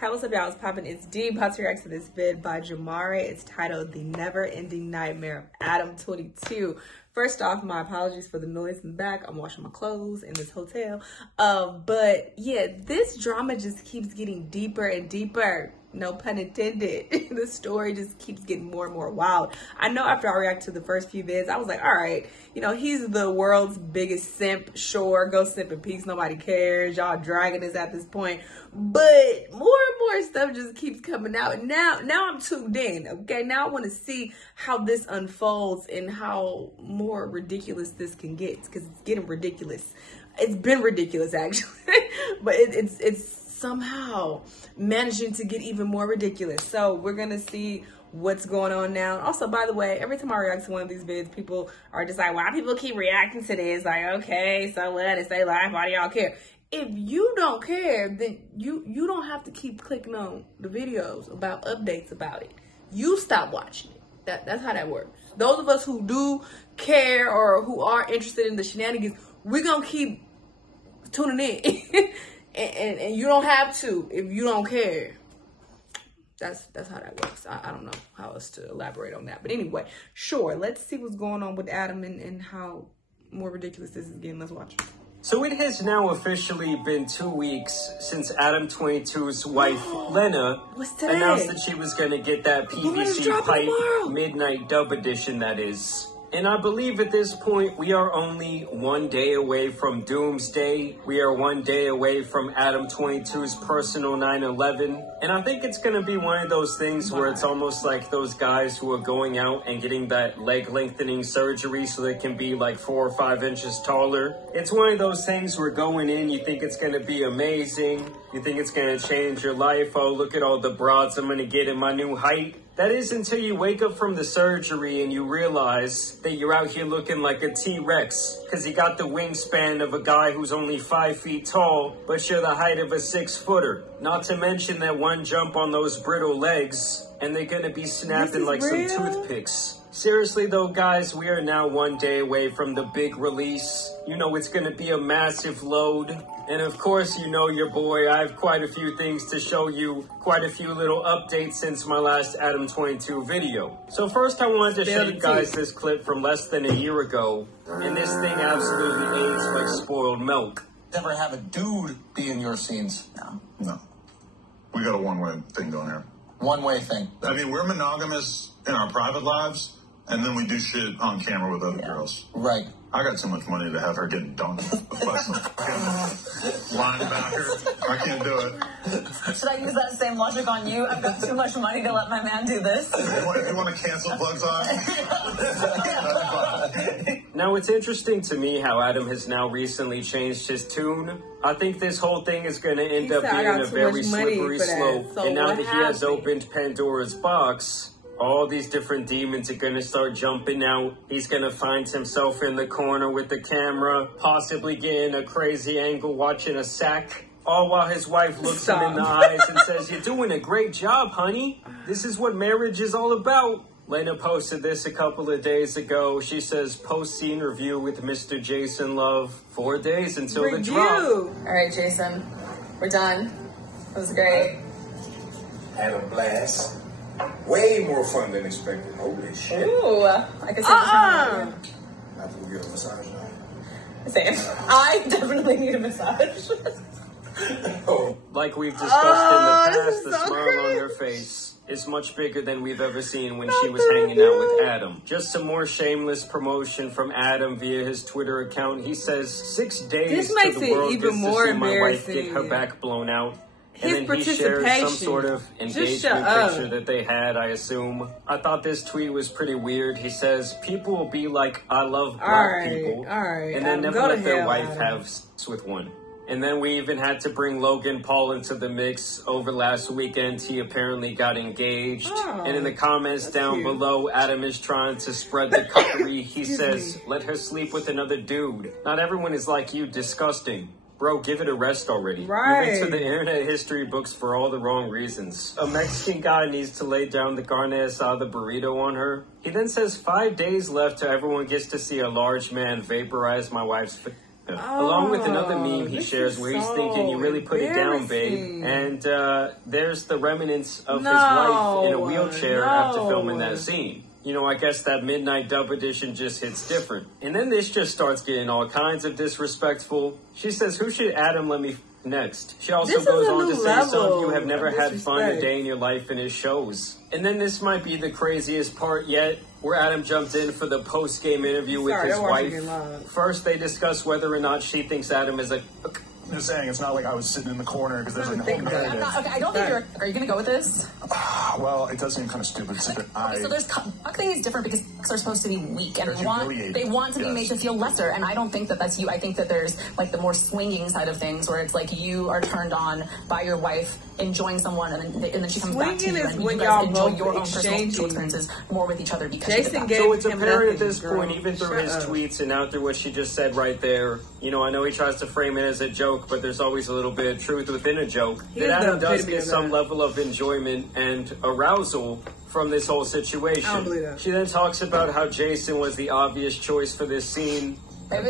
Hi, what's up, y'all? It's poppin'. It's D. About to react to this vid by Jamare. It's titled The Never Ending Nightmare of Adam22. First off, my apologies for the noise in the back. I'm washing my clothes in this hotel. But yeah, this drama just keeps getting deeper and deeper. No pun intended. The story just keeps getting more and more wild. I know after I react to the first few vids, I was like, all right, you know, he's the world's biggest simp. Sure, go simp in peace. Nobody cares. Y'all dragging us at this point. But more and more stuff just keeps coming out. Now I'm tuned in, okay? Now I want to see how this unfolds and how more ridiculous this can get, because it's getting ridiculous. It's been ridiculous, actually. But it's somehow managing to get even more ridiculous. So we're gonna see what's going on now. Also, by the way, every time I react to one of these vids, people are just like, why people keep reacting to this? Like, okay, so what? It's their life. Why do y'all care? If you don't care, then you don't have to keep clicking on the videos about updates about it. You stop watching it. That's how that works. Those of us who do care or who are interested in the shenanigans, we're gonna keep tuning in. And you don't have to if you don't care. That's how that works. I don't know how else to elaborate on that. But anyway, sure, let's see what's going on with Adam and how more ridiculous this is getting. Let's watch. So it has now officially been 2 weeks since Adam22's wife, Lena, announced that she was going to get that PVC pipe midnight dub edition, that is. And I believe at this point, we are only 1 day away from Doomsday. We are 1 day away from Adam22's personal 9/11. And I think it's going to be one of those things where it's almost like those guys who are going out and getting that leg lengthening surgery so they can be like 4 or 5 inches taller. It's one of those things where going in, you think it's going to be amazing. You think it's going to change your life. Oh, look at all the broads I'm going to get in my new height. That is until you wake up from the surgery and you realize that you're out here looking like a T-Rex because you got the wingspan of a guy who's only 5 feet tall, but you're the height of a 6-footer. Not to mention that one jump on those brittle legs and they're going to be snapping like some toothpicks. Seriously though, guys, we are now 1 day away from the big release. You know it's going to be a massive load. And of course, you know your boy, I have quite a few things to show you, quite a few little updates since my last Adam22 video. So first I wanted to show you guys this clip from less than a year ago, and this thing absolutely aged like spoiled milk. Never have a dude be in your scenes? No. We got a one-way thing going here. One-way thing. I mean, we're monogamous in our private lives, and then we do shit on camera with other girls. Right. I got too much money to have her getting dunked by some linebacker. I can't do it. Should I use that same logic on you? I've got too much money to let my man do this. If you want to cancel Plugs On. Now, it's interesting to me how Adam has now recently changed his tune. I think this whole thing is going to end up being a very slippery slope. And now that he has opened Pandora's box, all these different demons are going to start jumping out. He's going to find himself in the corner with the camera, possibly getting a crazy angle watching a sack. All while his wife looks him in the eyes and says, "You're doing a great job, honey. This is what marriage is all about." Lena posted this a couple of days ago. She says, post-scene review with Mr. Jason Love. 4 days until the drop. All right, Jason, we're done. It was great. Had a blast. Way more fun than expected. Holy shit. Ooh, I could say the same. I have to get a massage now. Same. I definitely need a massage. Like we've discussed in the past, the smile on her face is much bigger than we've ever seen when she was hanging out with Adam. Just some more shameless promotion from Adam via his Twitter account. He says, 6 days to the world just to see my wife get her back blown out. And then he shares some sort of engagement picture that they had, I assume. I thought this tweet was pretty weird. He says, people will be like, I love black people. And then never let their wife have sex with one. And then we even had to bring Logan Paul into the mix. Over last weekend, he apparently got engaged. And in the comments down below, Adam is trying to spread the cutlery. He says, let her sleep with another dude. Not everyone is like you, disgusting. Bro, give it a rest already. Right. You went to the internet history books for all the wrong reasons. A Mexican guy needs to lay down the carne asada burrito on her. He then says 5 days left till everyone gets to see a large man vaporize my wife's Along with another meme he shares where he's thinking, you really put it down, babe. And there's the remnants of his wife in a wheelchair after filming that scene. You know, I guess that midnight dub edition just hits different. And then this just starts getting all kinds of disrespectful. She says, who should Adam let me next? She also goes on to say some of you have never had fun a day in your life in his shows. And then this might be the craziest part yet, where Adam jumped in for the post-game interview with his wife. First, they discuss whether or not she thinks Adam is a... Just saying, it's not like I was sitting in the corner because there's like no narrative. I don't think you're... Are you going to go with this? Well, it does seem kind of stupid. So there's... Cuck thing is different because cucks are supposed to be weak and they want to be made to feel lesser. And I don't think that that's you. I think that there's like the more swinging side of things where it's like you are turned on by your wife enjoying someone and then she comes back to you and you guys enjoy your own personal experiences more with each other because Jason gave so it's apparent at this point, even through his tweets and now through what she just said right there, you know, I know he tries to frame it as a joke, but there's always a little bit of truth within a joke. That Adam does get some level of enjoyment and arousal from this whole situation. I don't believe that. She then talks about how Jason was the obvious choice for this scene.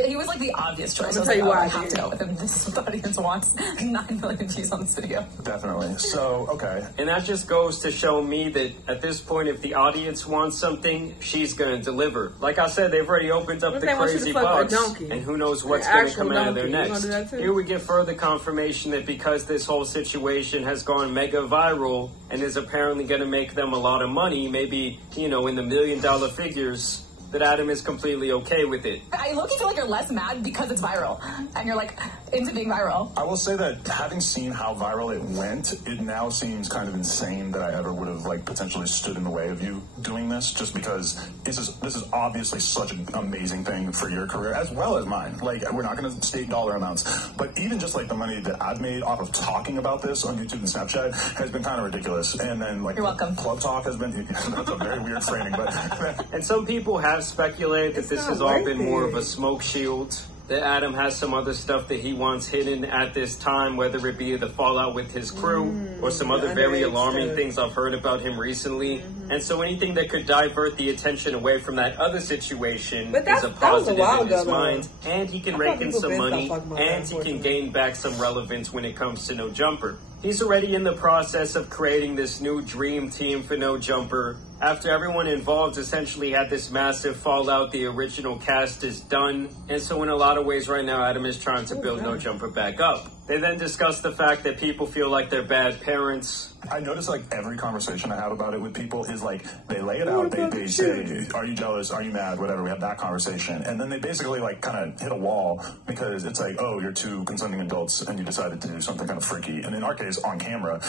He was like the obvious choice. I'll tell you why I have to go with him. This is what the audience wants. 9 million views on this video. Definitely. So, okay. And that just goes to show me that at this point, if the audience wants something, she's going to deliver. Like I said, they've already opened up the crazy box. And who knows what's going to come out of there next. Here we get further confirmation that because this whole situation has gone mega viral and is apparently going to make them a lot of money, maybe, you know, in the $1 million figures, that Adam is completely okay with it. I look feel like you're less mad because it's viral, and you're like into being viral. I will say that having seen how viral it went, it now seems kind of insane that I ever would have like potentially stood in the way of you doing this, just because this is obviously such an amazing thing for your career as well as mine. Like, we're not going to state dollar amounts, but even just like the money that I've made off of talking about this on YouTube and Snapchat has been kind of ridiculous. And then like, you're welcome. Club talk has been that's a very weird framing, but and some people have speculated that this has all been more of a smoke shield, that Adam has some other stuff that he wants hidden at this time, whether it be the fallout with his crew or some other very alarming things I've heard about him recently. And so anything that could divert the attention away from that other situation is a positive in his mind. And he can rake in some money, and he can gain back some relevance when it comes to No Jumper. He's already in the process of creating this new dream team for No Jumper. After everyone involved essentially had this massive fallout, the original cast is done. And so in a lot of ways right now, Adam is trying to build No Jumper back up. They then discuss the fact that people feel like they're bad parents. I notice like every conversation I have about it with people is like, they lay it out, they say, are you jealous, are you mad, whatever, we have that conversation. And then they basically like kind of hit a wall because it's like, oh, you're two consenting adults and you decided to do something kind of freaky. And in our case, on camera.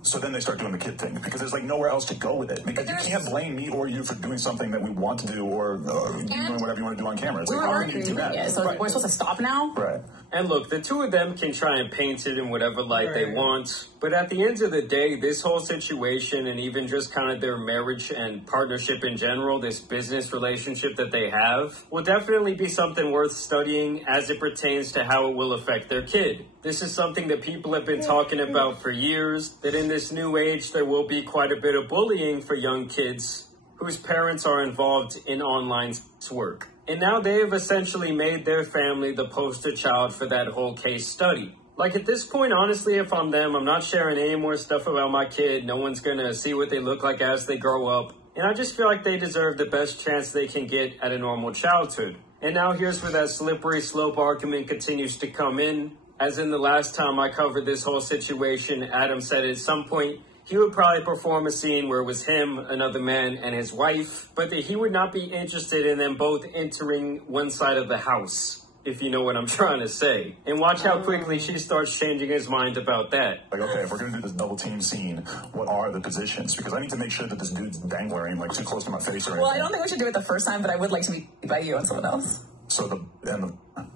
So then they start doing the kid thing because there's like nowhere else to go with it. Because you can't blame me or you for doing something that we want to do or you doing whatever you want to do on camera. It's like, how are you do that? Yeah, so we're supposed to stop now? Right. And look, the two of them can try and paint it in whatever light they want. But at the end of the day, this whole situation and even just kind of their marriage and partnership in general, this business relationship that they have, will definitely be something worth studying as it pertains to how it will affect their kid. This is something that people have been talking about for years, that in this new age there will be quite a bit of bullying for young kids whose parents are involved in online work. And now they have essentially made their family the poster child for that whole case study. Like at this point, honestly, if I'm them, I'm not sharing any more stuff about my kid. No one's going to see what they look like as they grow up. And I just feel like they deserve the best chance they can get at a normal childhood. And now here's where that slippery slope argument continues to come in. As in the last time I covered this whole situation, Adam said at some point he would probably perform a scene where it was him, another man, and his wife, but that he would not be interested in them both entering one side of the house, if you know what I'm trying to say. And watch how quickly she starts changing his mind about that. Like, okay, if we're going to do this double team scene, what are the positions? Because I need to make sure that this dude's dangling like too close to my face or anything. Well, I don't think we should do it the first time, but I would like to be by you and someone else. So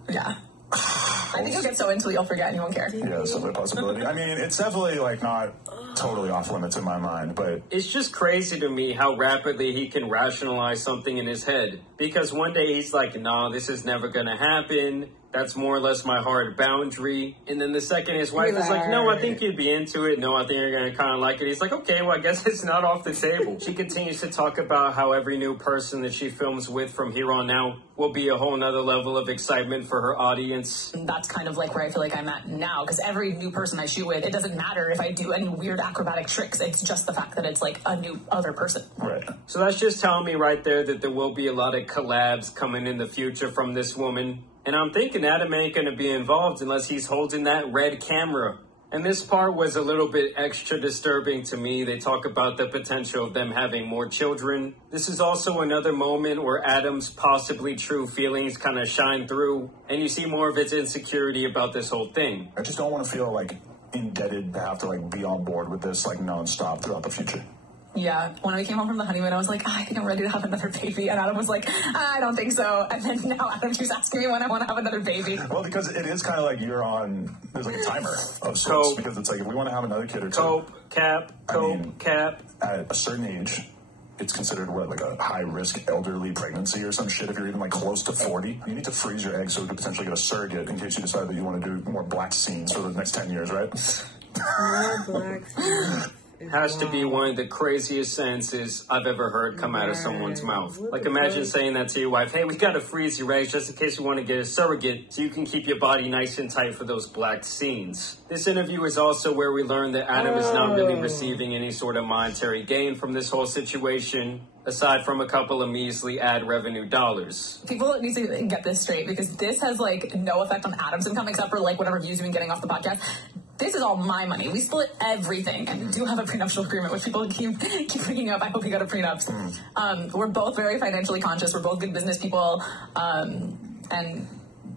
yeah. I think you'll get so into it, you'll forget and you won't care. Yeah, that's a possibility. I mean, it's definitely like not totally off limits in my mind, but it's just crazy to me how rapidly he can rationalize something in his head. Because one day he's like, nah, this is never gonna happen. That's more or less my hard boundary. And then the second his wife is like, no, I think you'd be into it. No, I think you're going to kind of like it. He's like, okay, well, I guess it's not off the table. She continues to talk about how every new person that she films with from here on out will be a whole nother level of excitement for her audience. That's kind of like where I feel like I'm at now, because every new person I shoot with, it doesn't matter if I do any weird acrobatic tricks. It's just the fact that it's like a new other person. Right. So that's just telling me right there that there will be a lot of collabs coming in the future from this woman. And I'm thinking Adam ain't going to be involved unless he's holding that red camera. And this part was a little bit extra disturbing to me. They talk about the potential of them having more children. This is also another moment where Adam's possibly true feelings kind of shine through, and you see more of his insecurity about this whole thing. I just don't want to feel like indebted to have to like be on board with this like nonstop throughout the future. Yeah, when we came home from the honeymoon, I was like, I think I'm ready to have another baby. And Adam was like, I don't think so. And then now Adam keeps asking me when I want to have another baby. Well, because it is kind of like there's like a timer of sorts. Because it's like, if we want to have another kid or two. Cap. At a certain age, it's considered like a high-risk elderly pregnancy or some shit. If you're even like close to 40, you need to freeze your eggs so you could potentially get a surrogate in case you decide that you want to do more black scenes for the next 10 years, right? More black scenes. Has to be one of the craziest sentences I've ever heard come out of someone's mouth. Like, imagine saying that to your wife, hey, we got to freeze your eggs just in case you want to get a surrogate so you can keep your body nice and tight for those black scenes. This interview is also where we learn that Adam is not really receiving any sort of monetary gain from this whole situation, aside from a couple of measly ad revenue dollars. People need to get this straight, because this has, like, no effect on Adam's income except for, like, whatever views you've been getting off the podcast. This is all my money. We split everything, and we do have a prenuptial agreement, which people keep bringing up. I hope you got a prenup. We're both very financially conscious. We're both good business people, and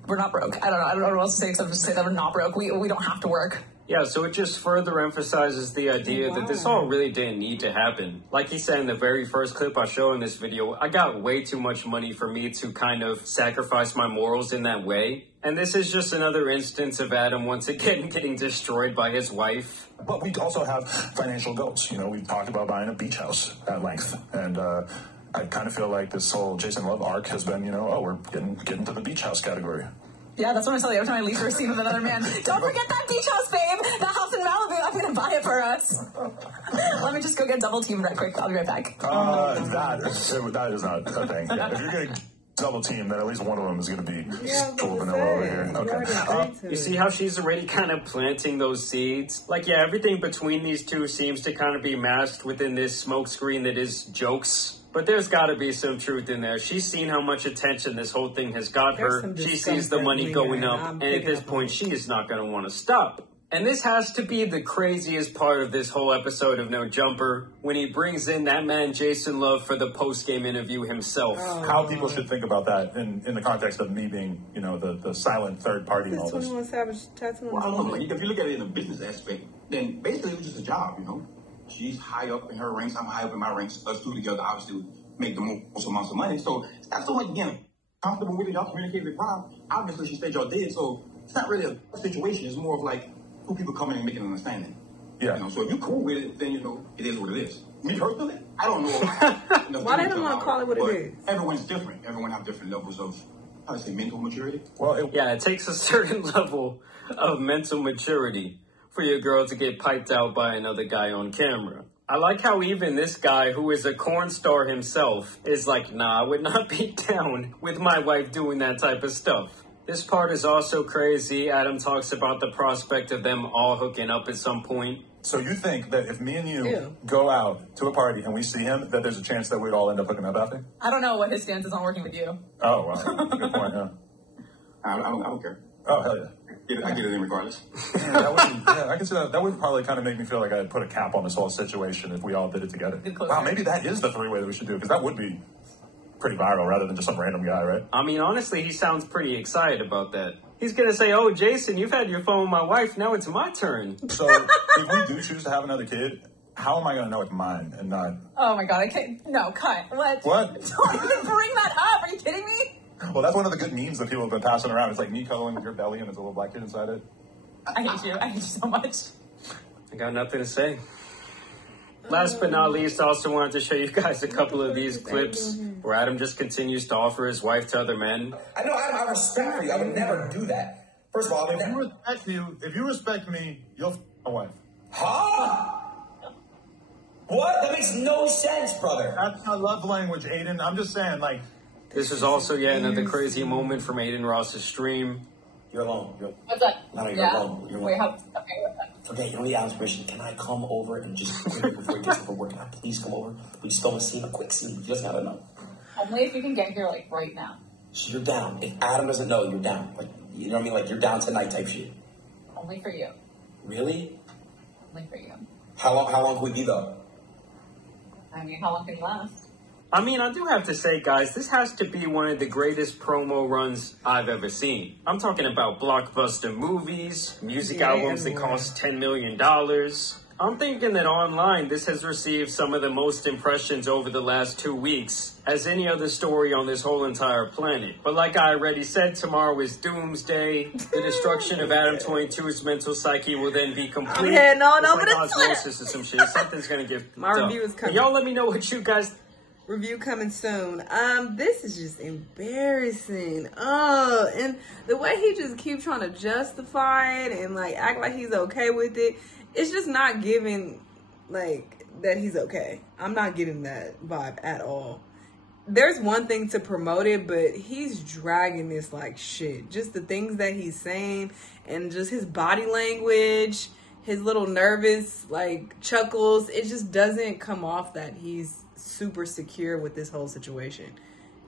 we're not broke. I don't know what else to say except to say that we're not broke. We don't have to work. Yeah, so it just further emphasizes the idea that this all really didn't need to happen. Like he said in the very first clip I show in this video, I got way too much money for me to kind of sacrifice my morals in that way. And this is just another instance of Adam once again getting destroyed by his wife. But we also have financial goals. You know, we've talked about buying a beach house at length. And I kind of feel like this whole Jason Love arc has been, we're getting to the beach house category. Yeah, that's what I tell you every time I leave for a scene with another man. Don't forget that beach house, babe! The house in Malibu, I'm going to buy it for us. Let me just go get double teamed right quick. I'll be right back. That is not a thing. Yeah, if you're getting double team, then at least one of them is going to be full vanilla over here. Okay. You see how she's already kind of planting those seeds? Like, yeah, everything between these two seems to kind of be masked within this smokescreen that is jokes. But there's got to be some truth in there. She's seen how much attention this whole thing has got her. She sees the money going up, and at this point, she is not going to want to stop. And this has to be the craziest part of this whole episode of No Jumper, when he brings in that man Jason Love for the post-game interview himself. How people should think about that in the context of me being, the silent third party in all this. 21 Savage tattoo. Well, I don't know. If you look at it in a business aspect, then basically it was just a job, She's high up in her ranks. I'm high up in my ranks. Us two together obviously would make the most amounts of money. So it's not so much, again, comfortable with it. Y'all communicate with Rob. Obviously, she said y'all did. So it's not really a situation. It's more of like two people coming and making an understanding. Yeah. So if you're cool with it, then, it is what it is. Me personally, I don't know. Why they don't want to call it what it is? Everyone's different. Everyone have different levels of, how to say, mental maturity. Well, it takes a certain level of mental maturity for your girl to get piped out by another guy on camera. I like how even this guy, who is a corn star himself, is like, nah, I would not be down with my wife doing that type of stuff. This part is also crazy. Adam talks about the prospect of them all hooking up at some point. So you think that if me and you go out to a party and we see him, that there's a chance that we'd all end up hooking up after? I don't know what his stance is on working with you. Oh, wow. Good point, yeah. I don't care. Oh, hell yeah. I get it in regardless. I can see that. That would probably kind of make me feel like I had put a cap on this whole situation if we all did it together. Wow, maybe that is the three-way that we should do, because that would be pretty viral rather than just some random guy, right? I mean, honestly, he sounds pretty excited about that. He's going to say, oh, Jason, you've had your phone with my wife. Now it's my turn. So if we do choose to have another kid, how am I going to know it's mine and not... Oh, my God. I can't... No, cut. What? What? Don't even bring that up. Are you kidding me? Well, that's one of the good memes that people have been passing around. It's like Nico and your belly and there's a little black kid inside it. I hate you. I hate you so much. I got nothing to say. Last but not least, I also wanted to show you guys a couple of these clips where Adam just continues to offer his wife to other men. I know, Adam, I respect you. I would never do that. First of all, if you respect me, you'll f my wife. Huh? What? That makes no sense, brother. That's my love language, Aiden. I'm just saying, like. This is also yet another crazy moment from Aiden Ross's stream. You're alone. What's that? No, you're alone. You're alone. Wait, okay, what's that? Okay, you don't need Adam's permission. Can I come over and just before he gets over work? Can I please come over? We just film a quick scene. You just gotta know. Only if you can get here, like, right now. So you're down. If Adam doesn't know, you're down. Like, you know what I mean? Like, you're down tonight type shit. Only for you. Really? Only for you. How long can we be, though? I mean, how long can you last? I mean, I do have to say, guys, this has to be one of the greatest promo runs I've ever seen. I'm talking about blockbuster movies, music albums that cost $10 million. I'm thinking that online, this has received some of the most impressions over the last 2 weeks as any other story on this whole entire planet. But like I already said, tomorrow is doomsday. The destruction of Adam22's mental psyche will then be complete. I'm heading on over to osmosis or some shit. Something's gonna get my review is coming. Y'all let me know what you guys... Review coming soon. This is just embarrassing. Oh, and the way he just keeps trying to justify it and like act like he's okay with it, it's just not giving like that he's okay. I'm not getting that vibe at all. There's one thing to promote it, but he's dragging this like shit. Just the things that he's saying and just his body language, his little nervous like chuckles, it just doesn't come off that he's super secure with this whole situation.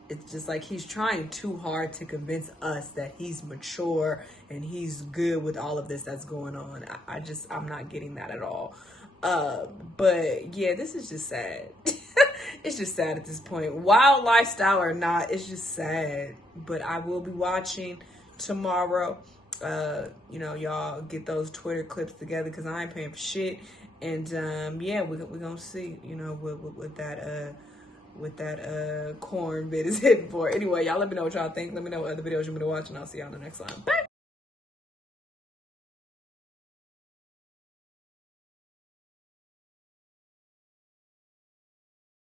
It's just like he's trying too hard to convince us that he's mature and he's good with all of this that's going on. I'm not getting that at all. But yeah, this is just sad. It's just sad at this point. Wild lifestyle or not, it's just sad. But I will be watching tomorrow. You know, y'all get those Twitter clips together because I ain't paying for shit. And yeah, we're gonna see, you know, what that corn bit is hitting for. Anyway, y'all let me know what y'all think. Let me know what other videos you want me to watch, and I'll see y'all in the next one. Bye.